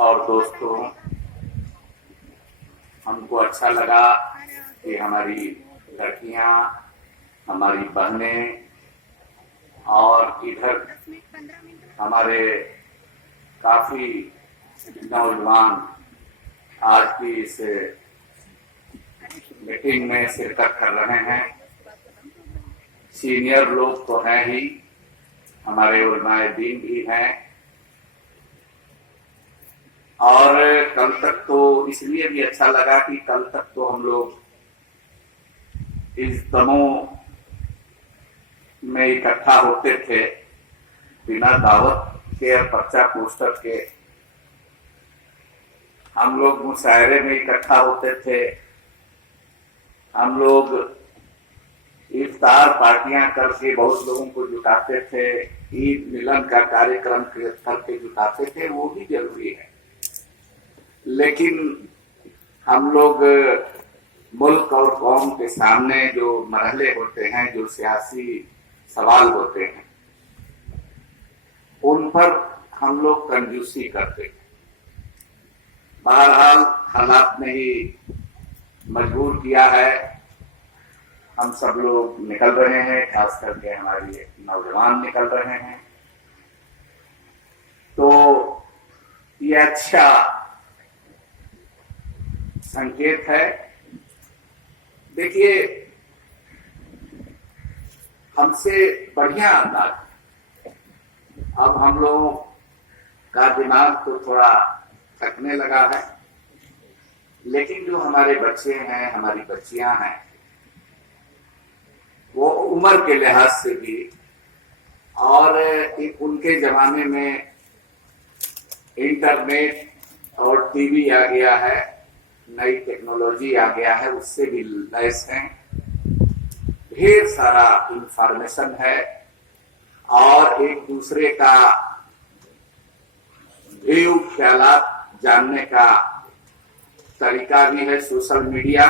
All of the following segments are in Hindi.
और दोस्तों, हमको अच्छा लगा कि हमारी लड़कियां, हमारी बहनें और इधर हमारे काफी नौजवान आज की इस मीटिंग में शिरकत कर रहे हैं। सीनियर लोग तो हैं ही, हमारे उलमाए दीन भी हैं। और कल तक तो इसलिए भी अच्छा लगा कि कल तक तो हम लोग इस दमों में इकट्ठा होते थे बिना दावत के और पर्चा पोस्टर के। हम लोग मुशायरे में इकट्ठा होते थे, हम लोग इफ्तार पार्टियां करके बहुत लोगों को जुटाते थे, ईद मिलन का कार्यक्रम करके जुटाते थे, वो भी जरूरी है। लेकिन हम लोग मुल्क और कौम के सामने जो मरहले होते हैं, जो सियासी सवाल होते हैं, उन पर हम लोग कंजूसी करते हैं। बहरहाल हालात ने ही मजबूर किया है, हम सब लोग निकल रहे हैं, खास करके हमारे नौजवान निकल रहे हैं। तो ये अच्छा संकेत है। देखिए, हमसे बढ़िया अंदाज, अब हम लोगों का दिमाग तो थोड़ा थकने लगा है, लेकिन जो हमारे बच्चे हैं, हमारी बच्चियां हैं, वो उम्र के लिहाज से भी और उनके जमाने में इंटरनेट और टीवी आ गया है, नई टेक्नोलॉजी आ गया है, उससे भी लैस हैं। ढेर सारा इंफॉर्मेशन है और एक दूसरे का व्यू ख्यालात जानने का तरीका भी है। सोशल मीडिया,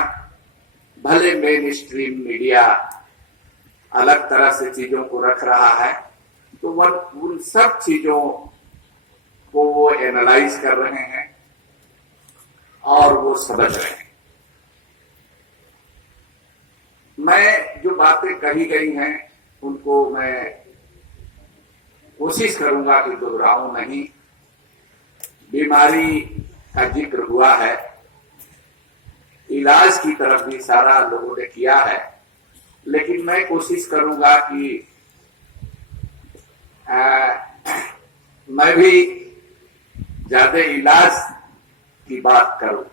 भले मेन स्ट्रीम मीडिया अलग तरह से चीजों को रख रहा है, तो वह उन सब चीजों को वो एनालाइज कर रहे हैं और वो समझ रहे हैं। मैं जो बातें कही गई हैं उनको मैं कोशिश करूंगा कि दोहराऊं नहीं। बीमारी का जिक्र हुआ है, इलाज की तरफ भी सारा लोगों ने किया है, लेकिन मैं कोशिश करूंगा कि मैं भी ज्यादा इलाज की बात करूं।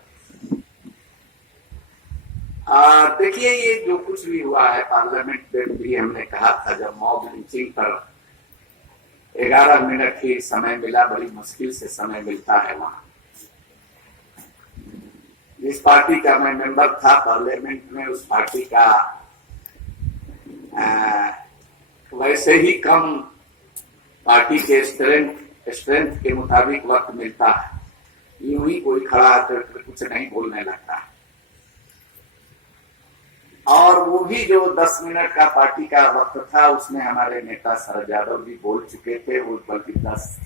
देखिए, ये जो कुछ भी हुआ है, पार्लियामेंट में भी हमने कहा था, जब मॉब लिंचिंग पर 11 मिनट ही समय मिला, बड़ी मुश्किल से समय मिलता है वहां। जिस पार्टी का मैं मेंबर था पार्लियामेंट में, उस पार्टी का वैसे ही कम पार्टी के स्ट्रेंथ के मुताबिक वक्त मिलता है। यूं ही कोई खड़ा होकर कुछ नहीं बोलने लगता है। और वो भी जो 10 मिनट का पार्टी का वक्त था, उसमें हमारे नेता शरद यादव भी बोल चुके थे, वो बल्कि 10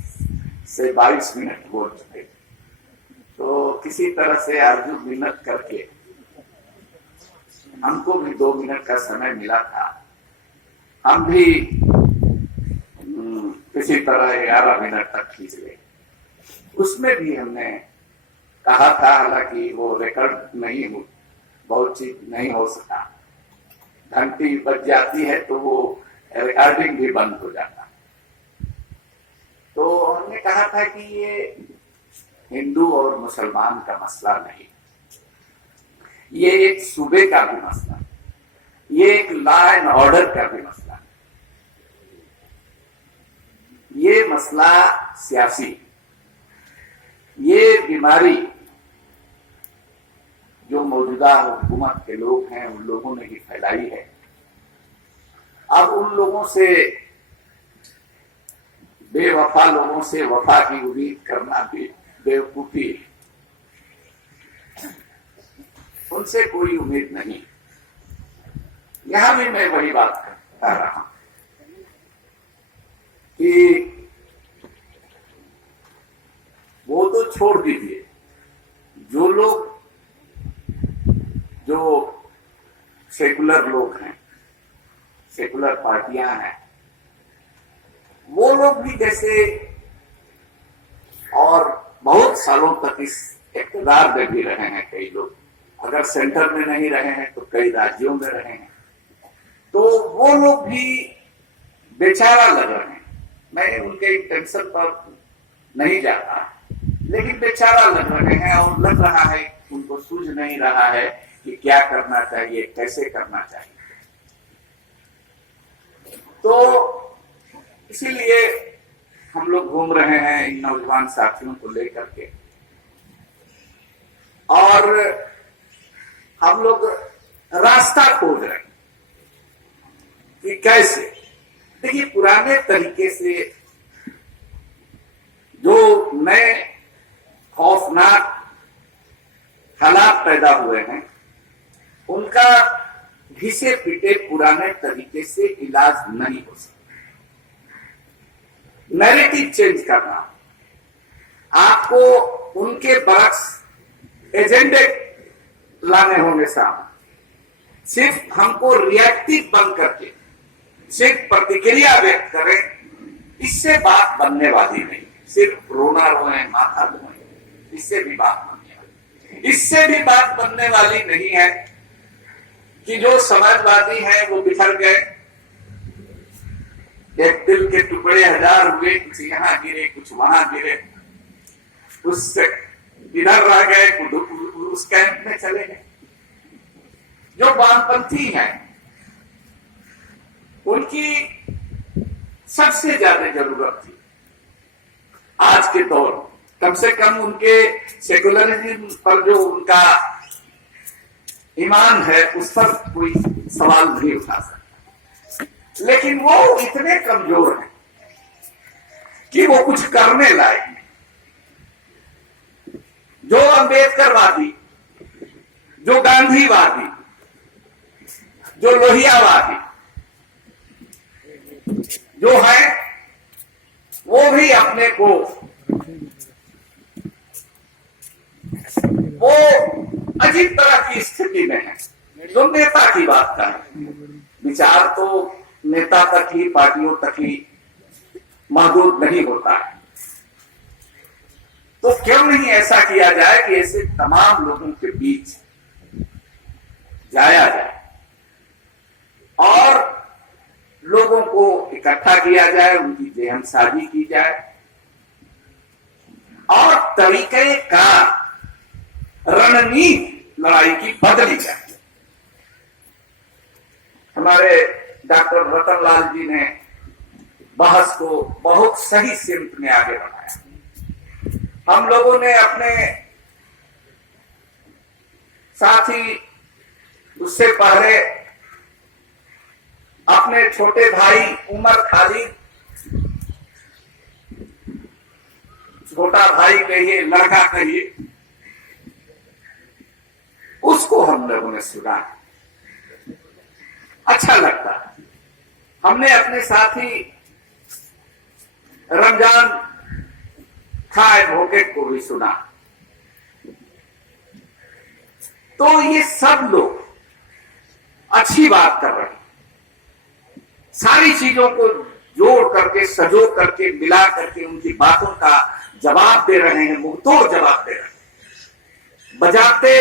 से 22 मिनट बोल चुके थे। तो किसी तरह से अर्जुन मिनट करके हमको भी 2 मिनट का समय मिला था, हम भी किसी तरह 11 मिनट तक खींच गए। उसमें भी हमने कहा था, हालांकि वो रिकॉर्ड नहीं हो, बहुत चीज नहीं हो सका, घंटी बज जाती है तो वो रिकॉर्डिंग भी बंद हो जाता। तो हमने कहा था कि ये हिंदू और मुसलमान का मसला नहीं, ये एक सूबे का भी मसला, ये एक लॉ एंड ऑर्डर का भी मसला, ये मसला सियासी, ये बीमारी जो मौजूदा हुकूमत के लोग हैं उन लोगों ने ही फैलाई है। अब उन लोगों से, बेवफा लोगों से वफा की उम्मीद करना भी बेवकूफी है, उनसे कोई उम्मीद नहीं। यहां भी मैं वही बात करता रहा कि वो तो छोड़ दीजिए, जो लोग जो सेकुलर लोग हैं, सेकुलर पार्टियां हैं, वो लोग भी जैसे और बहुत सालों तक इस इक़्तिदार में भी रहे हैं। कई लोग अगर सेंटर में नहीं रहे हैं तो कई राज्यों में रहे हैं, तो वो लोग भी बेचारा लग रहे हैं। मैं उनके इंटेंशन पर नहीं जाता, लेकिन बेचारा लग रहे हैं और लग रहा है उनको सूझ नहीं रहा है कि क्या करना चाहिए, कैसे करना चाहिए। तो इसीलिए हम लोग घूम रहे हैं इन नौजवान साथियों को लेकर के, और हम लोग रास्ता खोज रहे हैं कि कैसे। देखिए, पुराने तरीके से जो नए खौफनाक हालात पैदा हुए हैं, उनका घिसे पिटे पुराने तरीके से इलाज नहीं हो सकता। नैरेटिव चेंज करना, आपको उनके बरक्स एजेंडे लाने होंगे सामने। सिर्फ हमको रिएक्टिव बन करके सिर्फ प्रतिक्रिया व्यक्त करें, इससे बात बनने वाली नहीं। सिर्फ रोना रोए, माथा धोए, इससे भी बात बनने वाली, इससे भी बात बनने वाली नहीं है कि जो समाजवादी हैं वो बिखर गए, एक दिल के टुकड़े हजार हुए, कुछ यहाँ गिरे, कुछ वहां गिरे, उससे इधर रह गए, उस कैंप में चले गए। जो वामपंथी हैं, उनकी सबसे ज्यादा जरूरत थी आज के दौर, कम से कम उनके सेकुलरिज्म पर जो उनका ईमान है उस पर कोई सवाल नहीं उठा सकता। लेकिन वो इतने कमजोर हैं कि वो कुछ करने लायक नहीं। जो अंबेडकरवादी, जो गांधीवादी, जो लोहियावादी जो है, वो भी अपने को वो अजीब तरह की स्थिति में है। जो नेता की बात करें, विचार तो नेता तक ही, पार्टियों तक ही महदूद नहीं होता है। तो क्यों नहीं ऐसा किया जाए कि ऐसे तमाम लोगों के बीच जाया जाए और लोगों को इकट्ठा किया जाए, उनकी जेहमसाजी की जाए और तरीके का रणनीति लड़ाई की बदली जाए। हमारे डॉक्टर रतनलाल जी ने बहस को बहुत सही सिमत में आगे बढ़ाया। हम लोगों ने अपने साथी, उससे पहले अपने छोटे भाई उमर खालिद, छोटा भाई कहिए, लड़का कहिए, उसको हम लोगों ने सुना, अच्छा लगता। हमने अपने साथी रमजान खां एडवोकेट को भी सुना। तो ये सब लोग अच्छी बात कर रहे हैं, सारी चीजों को जोड़ करके, सजो करके, मिला करके उनकी बातों का जवाब दे रहे हैं, मुंहतोड़ जवाब दे रहे हैं, बजाते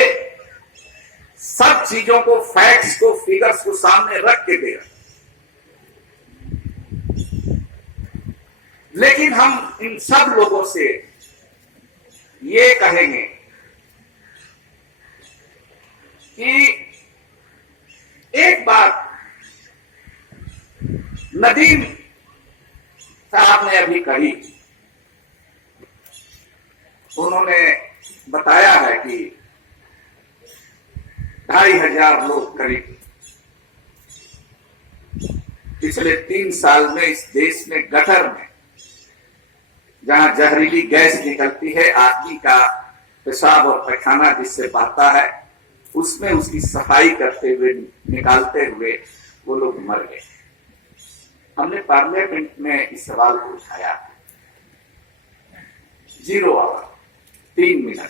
सब चीजों को, फैक्ट्स को, फिगर्स को सामने रख के दे रहे हैं। लेकिन हम इन सब लोगों से ये कहेंगे कि एक बात नदीम साहब ने अभी कही, उन्होंने बताया है कि 2500 लोग करीब पिछले 3 साल में इस देश में गटर में, जहां जहरीली गैस निकलती है, आदमी का पेशाब और पैखाना जिससे बहता है, उसमें उसकी सफाई करते हुए, निकालते हुए वो लोग मर गए। हमने पार्लियामेंट में इस सवाल को उठाया, 0 आवर। 3 मिनट।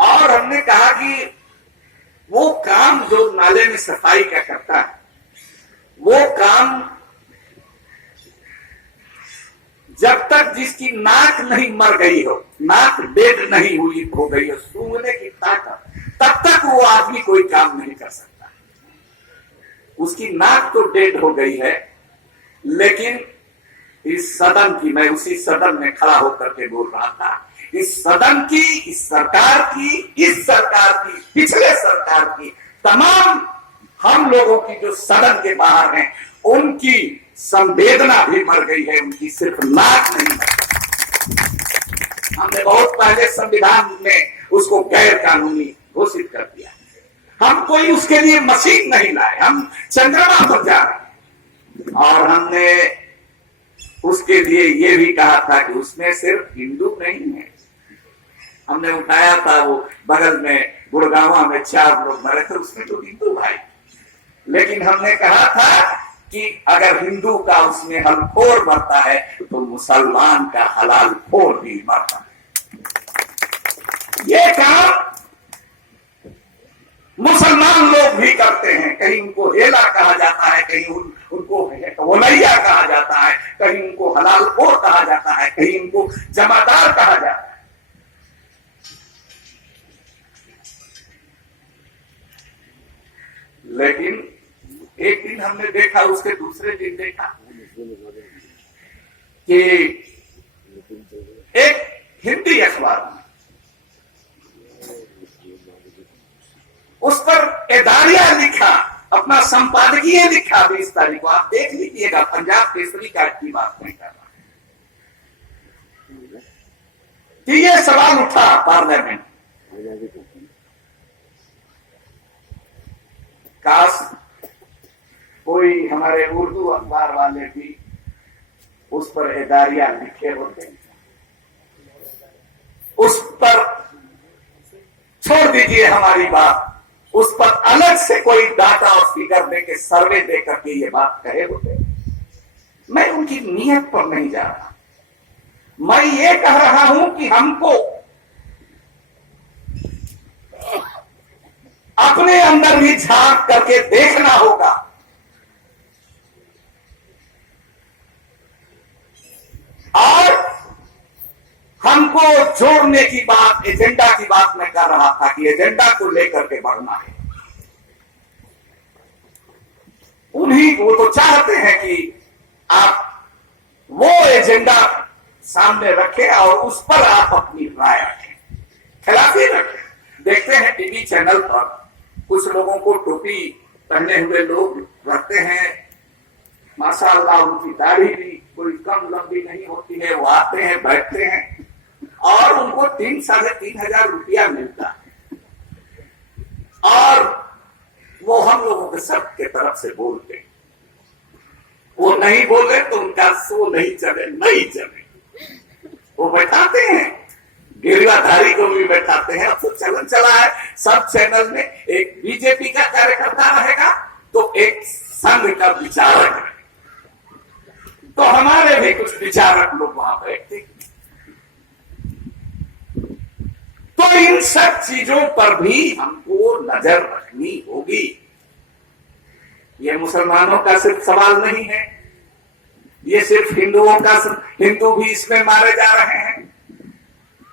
और हमने कहा कि वो काम जो नाले में सफाई का करता है, वो काम जब तक जिसकी नाक नहीं मर गई हो, नाक डेड नहीं हुई हो गई हो, सूंघने की ताकत, तब तक वो आदमी कोई काम नहीं कर सकता। उसकी नाक तो डेड हो गई है, लेकिन इस सदन की, मैं उसी सदन में खड़ा होकर के बोल रहा था, इस सदन की, इस सरकार की, पिछले सरकार की, तमाम हम लोगों की जो सदन के बाहर हैं, उनकी संवेदना भी मर गई है, उनकी सिर्फ नाक नहीं मर। हमने बहुत पहले संविधान में उसको गैर कानूनी घोषित कर दिया। हम कोई उसके लिए मशीन नहीं लाए, हम चंद्रमा पर जा रहे हैं। और हमने उसके लिए ये भी कहा था कि उसमें सिर्फ हिंदू नहीं है। हमने उठाया था वो बगल में गुड़गांव में 4 लोग मरे थे, उसमें तो हिंदू भाई। लेकिन हमने कहा था कि अगर हिंदू का उसमें हलखोर मरता है तो मुसलमान का हलाल खोर भी मरता है। ये काम मुसलमान लोग भी करते हैं। कहीं उनको हेला कहा जाता है, कहीं उनको वलैया कहा जाता है, कहीं उनको हलाल खोर कहा जाता है, कहीं उनको जमादार कहा जाता है। लेकिन एक दिन हमने देखा, उसके दूसरे दिन देखा कि एक हिंदी अखबार में उस पर एदारिया लिखा, अपना संपादकीय लिखा 20 तारीख को, आप देख लीजिएगा। पंजाब केसरी का की बात नहीं कर रहा कि ये सवाल उठा पार्लियामेंट, काश कोई हमारे उर्दू अखबार वाले भी उस पर एदारिया लिखे होते। उस पर छोड़ दीजिए हमारी बात, उस पर अलग से कोई डाटा और फिगर देके, सर्वे दे करके ये बात कहे होते। मैं उनकी नीयत पर नहीं जा रहा, मैं ये कह रहा हूं कि हमको अपने अंदर भी झांक करके देखना होगा। और हमको जोड़ने की बात, एजेंडा की बात मैं कर रहा था कि एजेंडा को लेकर के बढ़ना है। उन्हीं वो तो चाहते हैं कि आप वो एजेंडा सामने रखें और उस पर आप अपनी राय रखें, खिलाफी रखें। देखते हैं टीवी चैनल पर कुछ लोगों को टोपी पहने हुए लोग रखते हैं, माशाअल्लाह उनकी दाढ़ी भी कोई कम लंबी नहीं होती है, वो आते हैं, बैठते हैं और उनको 3-3.5 हजार रुपया मिलता है। और वो हम लोगों के सब के तरफ से बोलते हैं, वो नहीं बोले तो उनका सो नहीं चले, नहीं चले। वो बैठाते हैं, गिरवाधारी को भी बैठाते हैं। अब तो चलन चला है सब चैनल में, एक बीजेपी का कार्यकर्ता रहेगा तो एक संघ का विचारक रहेगा। तो हमारे भी कुछ विचारक लोग वहां बैठते। तो इन सब चीजों पर भी हमको नजर रखनी होगी। ये मुसलमानों का सिर्फ सवाल नहीं है, ये सिर्फ हिंदुओं का, हिंदू भी इसमें मारे जा रहे हैं,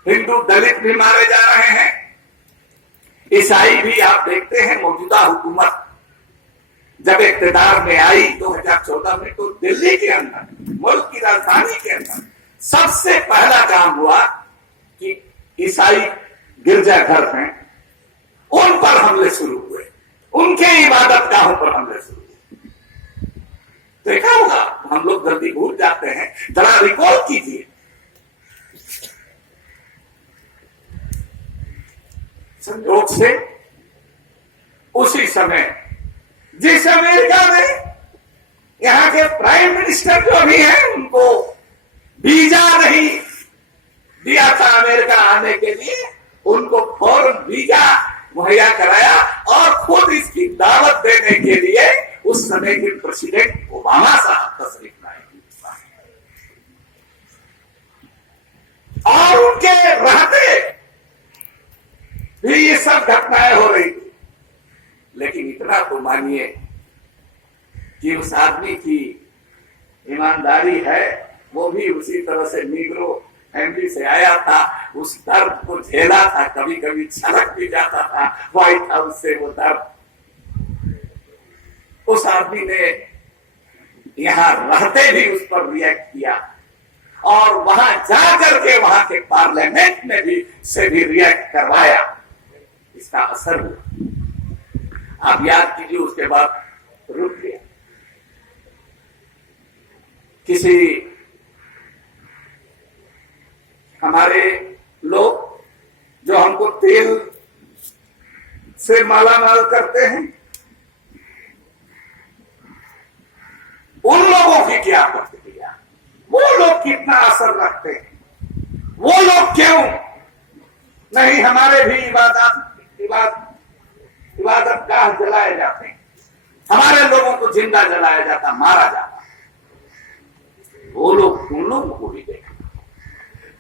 हिंदू दलित भी मारे जा रहे हैं, ईसाई भी। आप देखते हैं मौजूदा हुकूमत जब इख्तियार में आई 2014 में, तो दिल्ली के अंदर, मुल्क की राजधानी के अंदर सबसे पहला काम हुआ कि ईसाई गिरजाघर हैं, उन पर हमले शुरू हुए, उनके इबादत गाहों पर हमले शुरू हुए। देखा होगा, हम लोग जल्दी भूल जाते हैं, जरा रिकॉल कीजिए। संयोग से उसी समय जिस अमेरिका में यहाँ के प्राइम मिनिस्टर जो भी हैं, उनको वीजा नहीं दिया था अमेरिका आने के लिए, उनको फौरन वीजा मुहैया कराया और खुद इसकी दावत देने के लिए उस समय के प्रेसिडेंट ओबामा साहब तशरीफ लाए। रहते भी ये सब घटनाएं हो रही थी। लेकिन इतना तो मानिए कि उस आदमी की ईमानदारी है, वो भी उसी तरह से निग्रो फैमिली से आया था, उस दर्द को झेला था, कभी कभी छलक भी जाता था व्हाइट हाउस से वो दर्द। उस आदमी ने यहां रहते भी उस पर रिएक्ट किया और वहां जाकर के वहां के पार्लियामेंट में भी से भी रिएक्ट करवाया। इसका असर हुआ। आप याद कीजिए, उसके बाद रुक गया। किसी हमारे लोग जो हमको तेल से मालामाल करते हैं, उन लोगों की क्या प्रतिक्रिया, वो लोग कितना असर रखते हैं, वो लोग क्यों नहीं हमारे भी इबादत गाह जलाए जाते हैं, हमारे लोगों को जिंदा जलाया जाता, मारा जाता, वो लोग उन लोगों को भी देखा।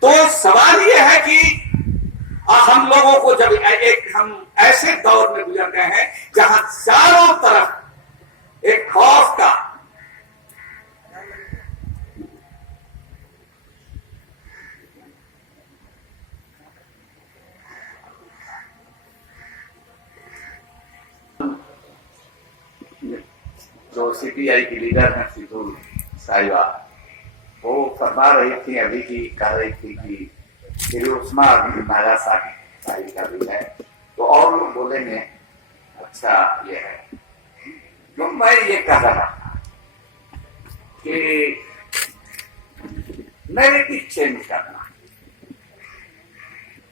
तो सवाल यह है कि हम लोगों को जब हम ऐसे दौर में गुजर गए हैं जहां चारों तरफ एक खौफ का जो सीपीआई की लीडर हैं सिद्धू साहिबा, वो फरमा रही थी अभी की, कह रही थी कि हिरोशिमा नागासाकी का भी है, तो और लोग बोलेंगे अच्छा ये है। तो मैं ये कह रहा था कि नैरेटिव चेंज करना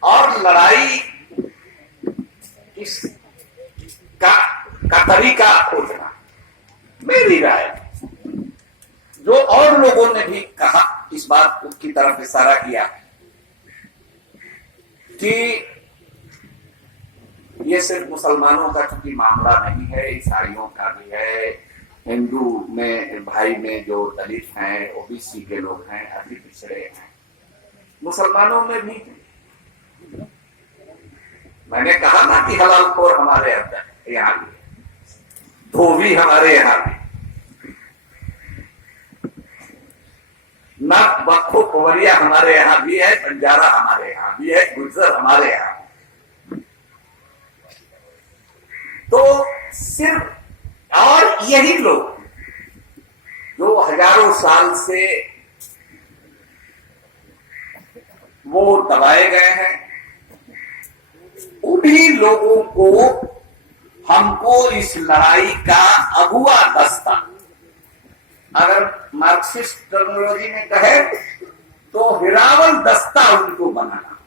और लड़ाई किस का तरीका खोजना, मेरी राय। जो और लोगों ने भी कहा, इस बात की तरफ इशारा किया कि ये सिर्फ मुसलमानों का चूंकि मामला नहीं है, ईसाइयों का भी है, हिंदू में भाई में जो दलित हैं, ओबीसी के लोग हैं, अति पिछड़े हैं, मुसलमानों में भी। मैंने कहा ना कि हलालखोर हमारे अंदर यहाँ भी, धोबी हमारे यहाँ भी, नक बख्खो कुंवरिया हमारे यहाँ भी है, बंजारा हमारे यहाँ भी है, गुर्जर हमारे यहाँ। तो सिर्फ और यही लोग जो हजारों साल से वो दबाए गए हैं, उन्हीं लोगों को हमको इस लड़ाई का अगुआ दस्ता, अगर मार्क्सिस्ट टर्मिनोलॉजी में कहे तो हिरावल दस्ता उनको बनाना।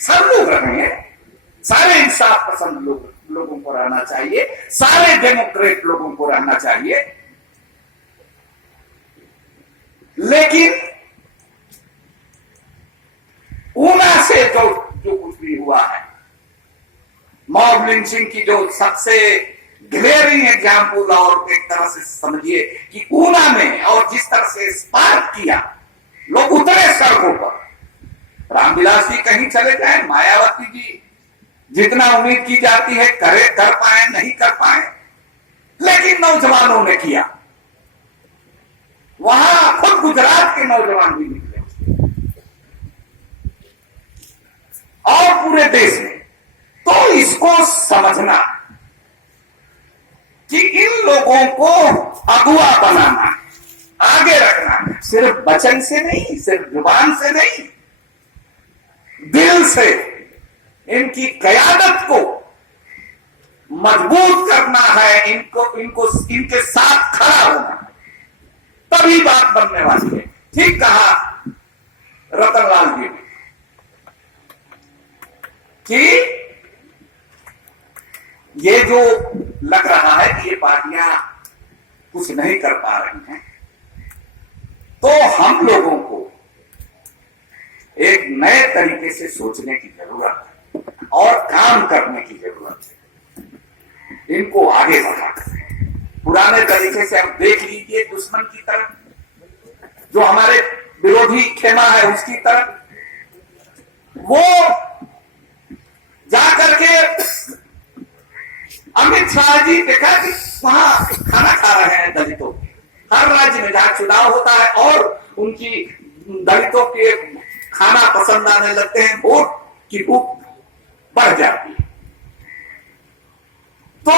सब लोग रहे हैं, सारे इंसाफ पसंद लोगों को रहना चाहिए, सारे डेमोक्रेट लोगों को रहना चाहिए, लेकिन ऊना से जो कुछ भी हुआ है, मॉब लिंचिंग की जो सबसे ग्लेयरिंग एग्जाम्पल, और एक तरह से समझिए कि ऊना में और जिस तरह से स्पार्क किया, लोग उतरे सड़कों पर। रामविलास जी कहीं चले जाए, मायावती जी जितना उम्मीद की जाती है कर पाए नहीं कर पाए, लेकिन नौजवानों ने किया। वहां खुद गुजरात के नौजवान भी निकले और पूरे देश में। तो इसको समझना कि इन लोगों को अगुआ बनाना, आगे रखना, सिर्फ वचन से नहीं, सिर्फ जुबान से नहीं, दिल से इनकी क़यादत को मजबूत करना है, इनको इनके साथ खड़ा होना, तभी बात बनने वाली है। ठीक कहा रतनलाल जी ने कि ये जो लग रहा है कि ये पार्टियां कुछ नहीं कर पा रही हैं, तो हम लोगों को एक नए तरीके से सोचने की जरूरत है और काम करने की जरूरत है। इनको आगे बढ़ाकर पुराने तरीके से हम देख लीजिए, दुश्मन की तरफ, जो हमारे विरोधी खेमा है उसकी तरफ, वो जाकर के अमित शाह जी देखा कि वहां खाना खा रहे हैं दलितों के। हर राज्य में जहां चुनाव होता है और उनकी दलितों के खाना पसंद आने लगते हैं, वोट की भूख बढ़ जाती है। तो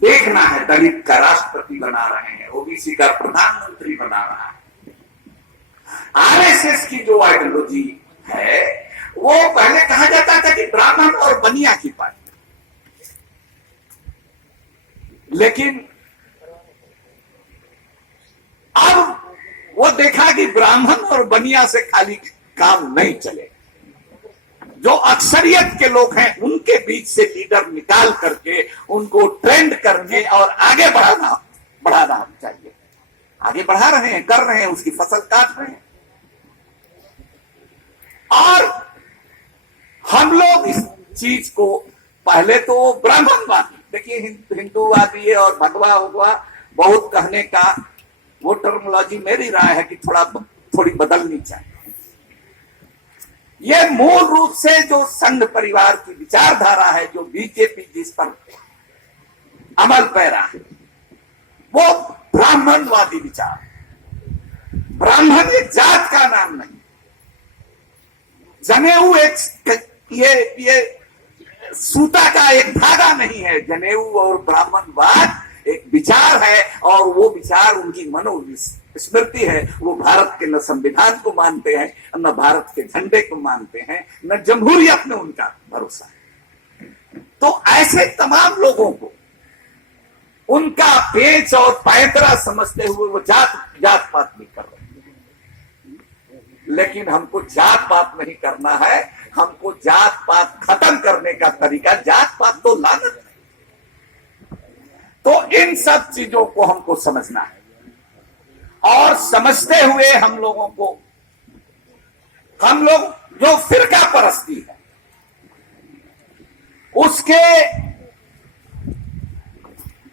देखना है, दलित का राष्ट्रपति बना रहे हैं, ओबीसी का प्रधानमंत्री बना रहा है। आरएसएस की जो आइडियोलॉजी है वो पहले कहा जाता था कि ब्राह्मण और बनिया की पार्टी, लेकिन अब वो देखा कि ब्राह्मण और बनिया से खाली काम नहीं चलेगा। जो अक्सरियत के लोग हैं उनके बीच से लीडर निकाल करके उनको ट्रेंड करके और आगे बढ़ाना चाहिए। आगे बढ़ा रहे हैं, कर रहे हैं, उसकी फसल काट रहे हैं। और हम लोग इस चीज को पहले तो ब्राह्मणवादी, देखिए हिंदूवादी और भगवा भगवा बहुत कहने का वो टर्मिनोलॉजी मेरी राय है कि थोड़ी बदलनी चाहिए। ये मूल रूप से जो संघ परिवार की विचारधारा है, जो बीजेपी जिस पर अमल पैरा है, वो ब्राह्मणवादी विचार। ब्राह्मण एक जात का नाम नहीं, जनेऊ एक ये सूता का एक धागा नहीं है। जनेऊ और ब्राह्मणवाद एक विचार है और वो विचार उनकी मनोस्मृति है। वो भारत के न संविधान को मानते हैं, न भारत के झंडे को मानते हैं, न जमहूरियत में उनका भरोसा है। तो ऐसे तमाम लोगों को उनका पेच और पैतरा समझते हुए वो जात पात नहीं कर रहे। लेकिन हमको जात पात नहीं करना है, हमको जात पात खत्म करने का तरीका, जात पात तो लानत है। तो इन सब चीजों को हमको समझना है और समझते हुए हम लोग जो फिरका परस्ती है उसके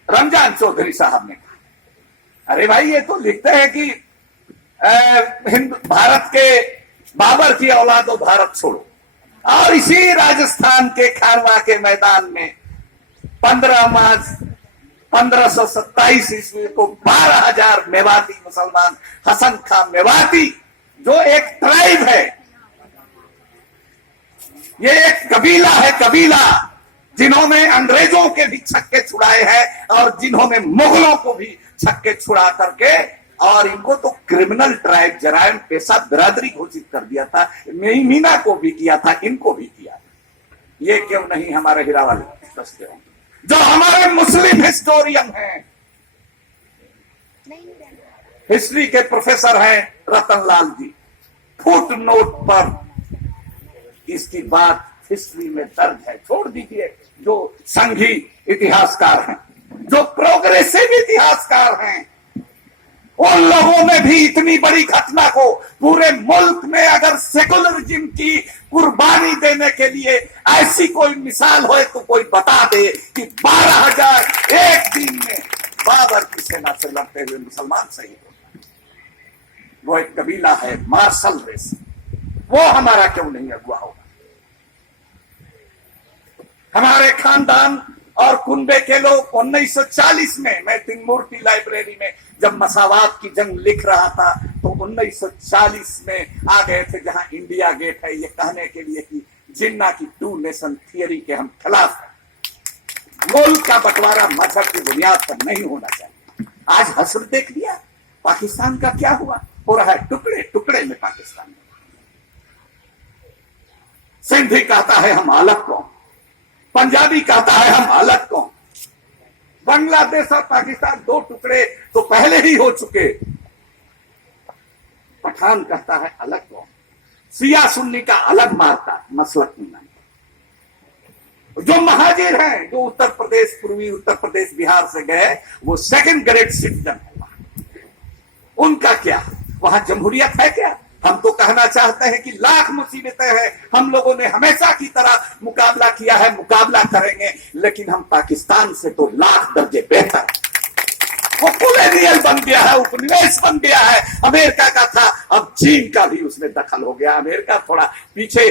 रमजान चौधरी साहब ने कहा, अरे भाई ये तो लिखते हैं कि भारत के बाबर की औलादो भारत छोड़ो। और इसी राजस्थान के खारवा के मैदान में 15 मार्च 1527 ईस्वी को 12,000 मेवाती मुसलमान, हसन खां मेवाती जो एक ट्राइब है, ये एक कबीला है, कबीला जिन्होंने अंग्रेजों के भी छक्के छुड़ाए हैं और जिन्होंने मुगलों को भी छक्के छुड़ा करके, और इनको तो क्रिमिनल ट्राइब, जराइम पेशा बिरादरी घोषित कर दिया था। मीना को भी किया था, इनको भी किया। ये क्यों नहीं हमारे हीरावाली बसते होंगे जो हमारे मुस्लिम हिस्टोरियन हैं, हिस्ट्री के प्रोफेसर हैं रतनलाल जी, फुट नोट पर इसकी बात हिस्ट्री में दर्ज है। छोड़ दीजिए जो संघी इतिहासकार हैं, जो प्रोग्रेसिव इतिहासकार हैं, उन लोगों ने भी इतनी बड़ी घटना को पूरे मुल्क में अगर सेकुलरिज्म की कुर्बानी देने के लिए ऐसी कोई मिसाल हो तो कोई बता दे कि 12,000 एक दिन में बाबर की सेना से लड़ते हुए मुसलमान शहीद हो। वो एक कबीला है, मार्शल रेस, वो हमारा क्यों नहीं अगुवा होगा? हमारे खानदान और कुनबे के लोग 1940 में, मैं तीनमूर्ति लाइब्रेरी में जब मसावात की जंग लिख रहा था तो 1940 में आ गए थे, जहां इंडिया गेट है, ये कहने के लिए कि जिन्ना की 2 नेशन थियरी के हम खिलाफ हैं। मुल्क का बंटवारा मजहब की बुनियाद पर नहीं होना चाहिए। आज हसर देख लिया, पाकिस्तान का क्या हुआ, हो रहा है टुकड़े टुकड़े में पाकिस्तान में। सिंधी कहता है हम अलग कौम, पंजाबी कहता है हम अलग कौम, बांग्लादेश और पाकिस्तान 2 टुकड़े तो पहले ही हो चुके। पठान कहता है अलग कौम, सिया सुन्नी का अलग मारता मसलक नहीं। जो महाजिर हैं, जो उत्तर प्रदेश, पूर्वी उत्तर प्रदेश, बिहार से गए, वो 2nd ग्रेड सिटीजन है। उनका क्या, वहां जमहूरियत है क्या? हम तो कहना चाहते हैं कि लाख मुसीबतें हैं, हम लोगों ने हमेशा की तरह मुकाबला किया है, मुकाबला करेंगे, लेकिन हम पाकिस्तान से तो लाख दर्जे बेहतर। वो कोलोनियल बन गया है, उपनिवेश बन गया है। अमेरिका का था, अब चीन का भी उसमें दखल हो गया। अमेरिका थोड़ा पीछे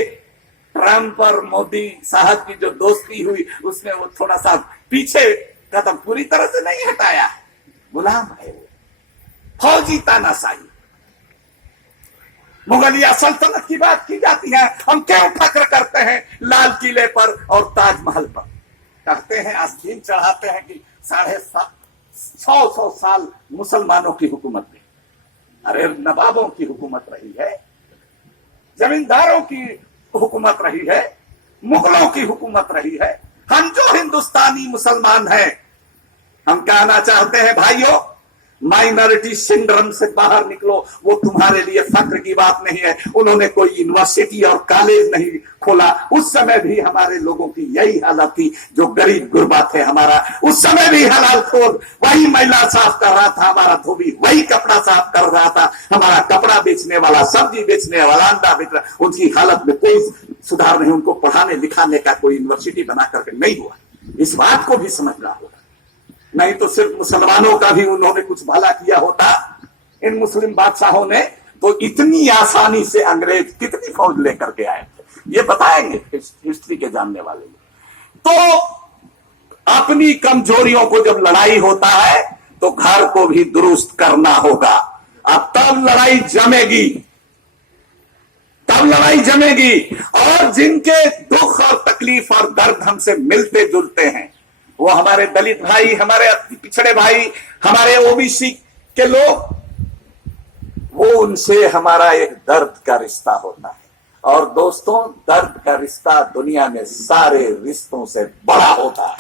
ट्रंप और मोदी साहब की जो दोस्ती हुई उसमें वो थोड़ा सा पीछे कदम पूरी तरह से नहीं हटाया। गुलाम है वो, फौजी तानाशाही। मुगलिया सल्तनत की बात की जाती है, हम क्यों फक्र करते हैं लाल किले पर और ताजमहल पर? कहते हैं, आस्तीन चढ़ाते हैं कि 750 साल मुसलमानों की हुकूमत रही। अरे नवाबों की हुकूमत रही है, जमींदारों की हुकूमत रही है, मुगलों की हुकूमत रही है। हम जो हिंदुस्तानी मुसलमान हैं, हम कहना चाहते हैं भाइयों, माइनॉरिटी सिंड्रोम से बाहर निकलो। वो तुम्हारे लिए फक्र की बात नहीं है। उन्होंने कोई यूनिवर्सिटी और कॉलेज नहीं खोला। उस समय भी हमारे लोगों की यही हालत थी, जो गरीब गुरबा थे हमारा। उस समय भी हलाल खोर वही महिला साफ कर रहा था, हमारा धोबी वही कपड़ा साफ कर रहा था, हमारा कपड़ा बेचने वाला, सब्जी बेचने वाला, अंडा बेच रहा, उनकी हालत में कोई सुधार नहीं। उनको पढ़ाने लिखाने का कोई यूनिवर्सिटी बना करके नहीं हुआ। इस बात को भी समझना होगा। नहीं तो सिर्फ मुसलमानों का भी उन्होंने कुछ भला किया होता, इन मुस्लिम बादशाहों ने, तो इतनी आसानी से अंग्रेज कितनी फौज लेकर के आए थे, ये बताएंगे हिस्ट्री के जानने वाले। तो अपनी कमजोरियों को जब लड़ाई होता है तो घर को भी दुरुस्त करना होगा। अब तब लड़ाई जमेगी, तब लड़ाई जमेगी। और जिनके दुख और तकलीफ और दर्द हमसे मिलते जुलते हैं, वो हमारे दलित भाई, हमारे पिछड़े भाई, हमारे ओबीसी के लोग, वो उनसे हमारा एक दर्द का रिश्ता होता है। और दोस्तों, दर्द का रिश्ता दुनिया में सारे रिश्तों से बड़ा होता है।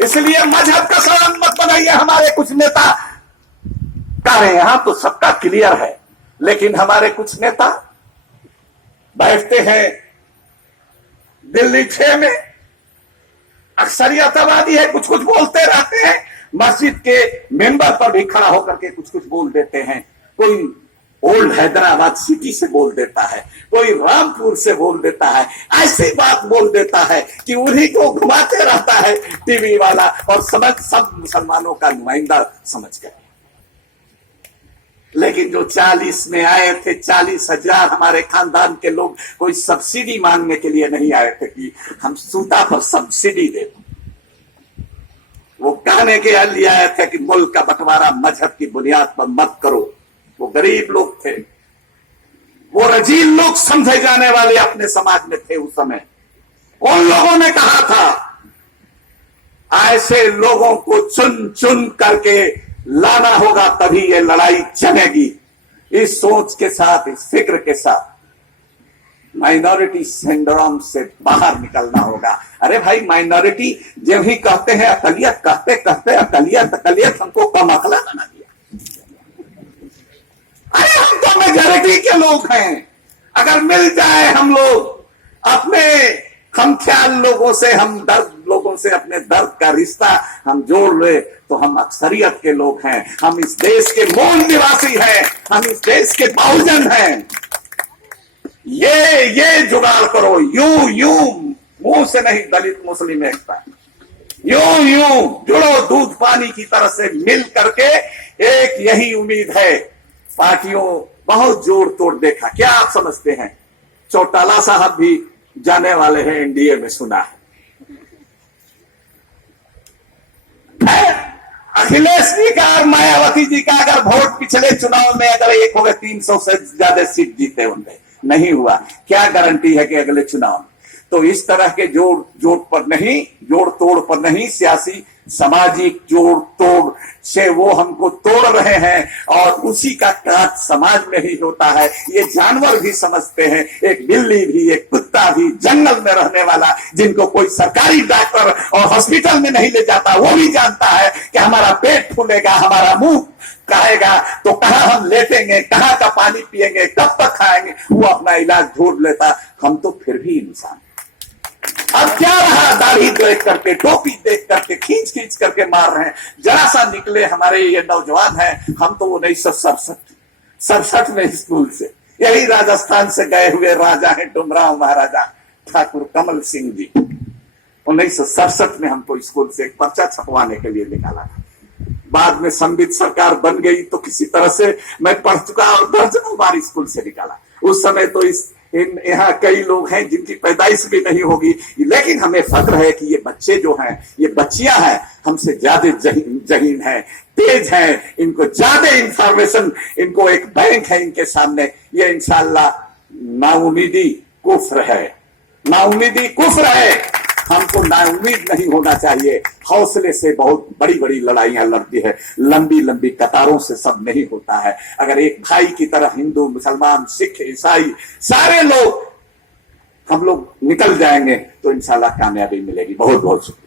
इसलिए मजहब का सवाल मत बनाइए। हमारे कुछ नेता कह रहे हैं, यहां तो सबका क्लियर है, लेकिन हमारे कुछ नेता बैठते हैं दिल्ली 6 में, अक्सरियतवादी है, कुछ कुछ बोलते रहते हैं। मस्जिद के मेंबर पर भी खड़ा होकर के कुछ कुछ बोल देते हैं। कोई ओल्ड हैदराबाद सिटी से बोल देता है, कोई रामपुर से बोल देता है, ऐसी बात बोल देता है कि उन्हीं को घुमाते रहता है टीवी वाला, और समझ सब मुसलमानों का नुमाइंदा समझ गए। लेकिन जो 40 में आए थे, 40,000 हमारे खानदान के लोग कोई सब्सिडी मांगने के लिए नहीं आए थे कि हम सूता पर सब्सिडी दे दो। वो कहने के लिए आए थे कि मुल्क का बंटवारा मजहब की बुनियाद पर मत करो। वो गरीब लोग थे, वो रजील लोग समझे जाने वाले अपने समाज में थे उस समय। उन लोगों ने कहा था, ऐसे लोगों को चुन चुन करके लाना होगा, तभी ये लड़ाई जमेगी। इस सोच के साथ, इस फिक्र के साथ माइनॉरिटी सिंड्रोम से बाहर निकलना होगा। अरे भाई, माइनॉरिटी जब ही कहते हैं अकलियत, कहते कहते अकलियत अकलियत हमको कम अकला बना दिया। अरे हम तो मेजॉरिटी के लोग हैं। अगर मिल जाए हम लोग अपने खमख्याल लोगों से, हम दर्द लोगों से अपने दर्द का रिश्ता हम जोड़ ले, तो हम अक्सरियत के लोग हैं। हम इस देश के मूल निवासी हैं, हम इस देश के बहुजन हैं। ये जुगाड़ करो। यूं मुंह से नहीं, दलित मुस्लिम एकता, यूं जुड़ो दूध पानी की तरह से मिल करके। एक यही उम्मीद है। पार्टियों बहुत जोड़ तोड़ देखा। क्या आप समझते हैं? चौटाला साहब भी जाने वाले हैं एनडीए में, सुना है। अखिलेश जी का और मायावती जी का अगर वोट पिछले चुनाव में अगर एक हो गए, 300 से ज्यादा सीट जीते होंगे, नहीं हुआ, क्या गारंटी है कि अगले चुनाव में? तो इस तरह के जोड़ तोड़ पर नहीं, सियासी सामाजिक जोड़ तोड़ से वो हमको तोड़ रहे हैं। और उसी का काट समाज में ही होता है। ये जानवर भी समझते हैं, एक बिल्ली भी, एक कुत्ता भी, जंगल में रहने वाला, जिनको कोई सरकारी डॉक्टर और हॉस्पिटल में नहीं ले जाता, वो भी जानता है कि हमारा पेट फूलेगा, हमारा मुंह कहेगा, तो कहां हम लेटेंगे, कहां का पानी पिएंगे, कब तक खाएंगे, वो अपना इलाज ढूंढ लेता। हम तो फिर भी इंसान। अब क्या रहा, दाढ़ी देख करके, टोपी देख करके, खींच करके मार रहे हैं। जरा सा निकले हमारे ये नौजवान हैं, हम तो 1967 में स्कूल से, यही राजस्थान से गए हुए राजा हैं डुमराव महाराजा ठाकुर कमल सिंह जी। 1967 में हमको स्कूल से एक पर्चा छपवाने के लिए निकाला था। बाद में संबित सरकार बन गई तो किसी तरह से मैं पढ़ चुका और दर्जनों बार स्कूल से निकाला। उस समय तो इस यहाँ कई लोग हैं जिनकी पैदाइश भी नहीं होगी, लेकिन हमें फक्र है कि ये बच्चे जो हैं, ये बच्चियां हैं, हमसे ज्यादा जहीन हैं, तेज हैं, इनको ज्यादा इंफॉर्मेशन, इनको एक बैंक है इनके सामने। ये इंशाल्लाह नाउमीदी कुफ्र है, नाउमीदी कुफ्र है। हमको नाउमीद नहीं होना चाहिए, हौसले से बहुत बड़ी बड़ी लड़ाइयां लड़ती है, लंबी लंबी कतारों से सब नहीं होता है। अगर एक भाई की तरह हिंदू, मुसलमान, सिख, ईसाई सारे लोग हम लोग निकल जाएंगे तो इंशाल्लाह कामयाबी मिलेगी। बहुत बहुत शुक्रिया।